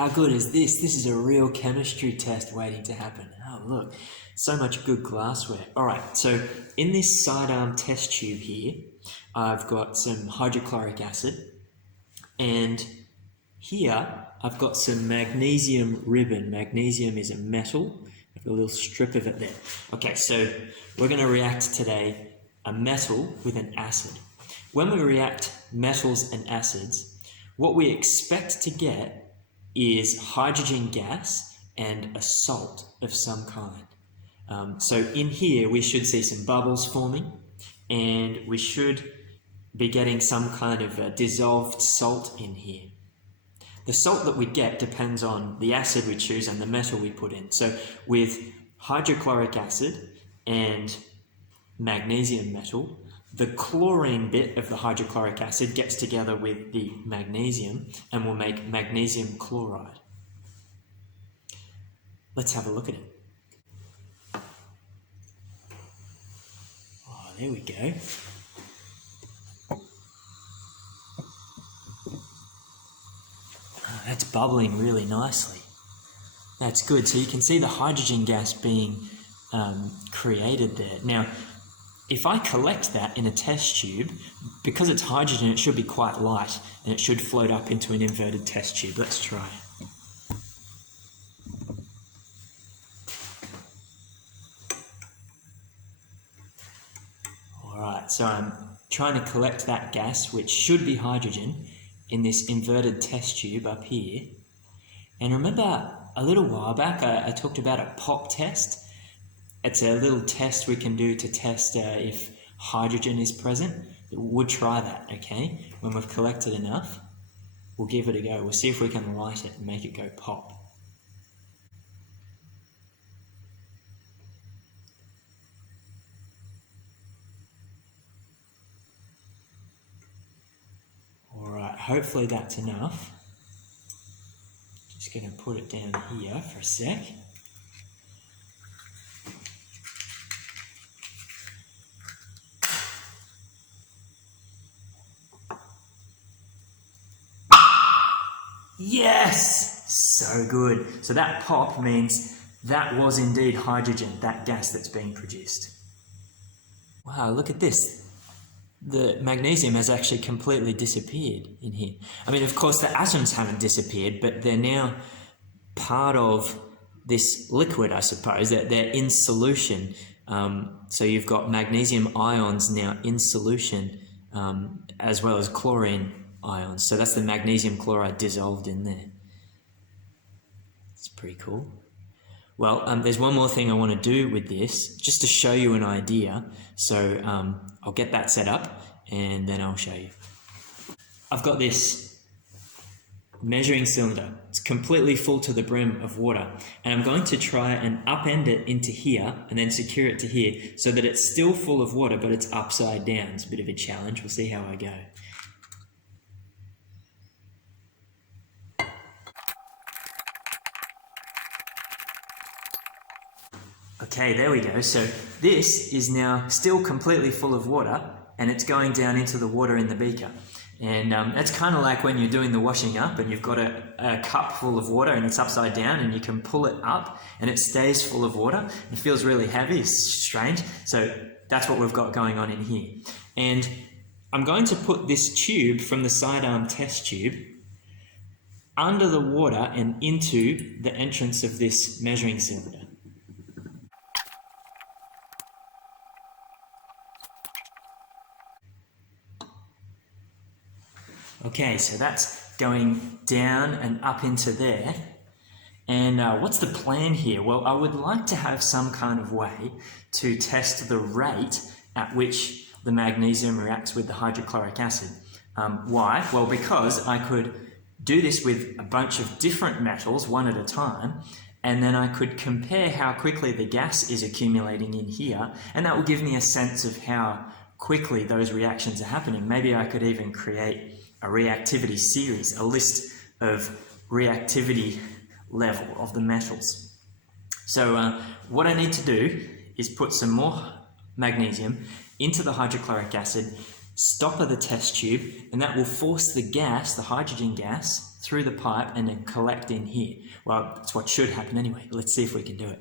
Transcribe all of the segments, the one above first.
How good is this? This is a real chemistry test waiting to happen. Oh, look, so much good glassware. All right, so in this sidearm test tube here, I've got some hydrochloric acid, and here I've got some magnesium ribbon. Magnesium is a metal. I've got a little strip of it there. Okay, so we're going to react today a metal with an acid. When we react metals and acids, what we expect to get is hydrogen gas and a salt of some kind. So in here we should see some bubbles forming, and we should be getting some kind of dissolved salt in here. The salt that we get depends on the acid we choose and the metal we put in. So with hydrochloric acid and magnesium metal, the chlorine bit of the hydrochloric acid gets together with the magnesium and will make magnesium chloride. Let's have a look at it. Oh, there we go. Oh, that's bubbling really nicely. That's good. So you can see the hydrogen gas being created there. Now, if I collect that in a test tube, because it's hydrogen, it should be quite light and it should float up into an inverted test tube. Let's try. Alright, so I'm trying to collect that gas, which should be hydrogen, in this inverted test tube up here. And remember a little while back I talked about a POP test? It's a little test we can do to test if hydrogen is present. We'll try that, okay? When we've collected enough, we'll give it a go. We'll see if we can light it and make it go pop. Alright, hopefully that's enough. Just going to put it down here for a sec. Yes! So good. So that pop means that was indeed hydrogen, that gas that's being produced. Wow, look at this. The magnesium has actually completely disappeared in here. I mean, of course, the atoms haven't disappeared, but they're now part of this liquid, I suppose. They're in solution. So you've got magnesium ions now in solution, as well as chlorine ions. So that's the magnesium chloride dissolved in there. It's pretty cool. Well, there's one more thing I want to do with this, just to show you an idea. So I'll get that set up and then I'll show you. I've got this measuring cylinder. It's completely full to the brim of water, and I'm going to try and upend it into here and then secure it to here so that it's still full of water but it's upside down. It's a bit of a challenge. We'll see how I go. Okay, there we go. So this is now still completely full of water, and it's going down into the water in the beaker. And that's kind of like when you're doing the washing up and you've got a cup full of water and it's upside down, and you can pull it up and it stays full of water. It feels really heavy, it's strange. So that's what we've got going on in here. And I'm going to put this tube from the sidearm test tube under the water and into the entrance of this measuring cylinder. Okay, so that's going down and up into there. And what's the plan here? Well, I would like to have some kind of way to test the rate at which the magnesium reacts with the hydrochloric acid. Why? Well, because I could do this with a bunch of different metals, one at a time, and then I could compare how quickly the gas is accumulating in here, and that will give me a sense of how quickly those reactions are happening. Maybe I could even create a reactivity series, a list of reactivity level of the metals. So what I need to do is put some more magnesium into the hydrochloric acid, stopper the test tube, and that will force the gas, the hydrogen gas, through the pipe and then collect in here. Well, that's what should happen anyway. Let's see if we can do it.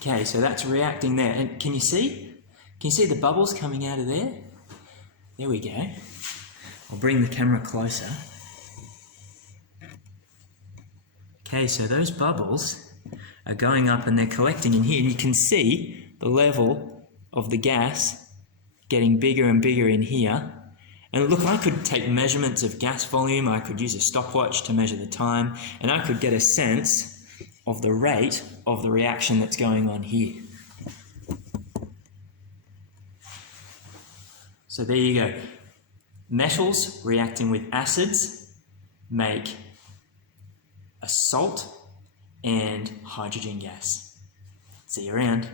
Okay, so that's reacting there. And can you see? Can you see the bubbles coming out of there? There we go. I'll bring the camera closer. Okay, so those bubbles are going up and they're collecting in here. And you can see the level of the gas getting bigger and bigger in here. And look, I could take measurements of gas volume. I could use a stopwatch to measure the time. And I could get a sense of the rate of the reaction that's going on here. So there you go. Metals reacting with acids make a salt and hydrogen gas. See you around.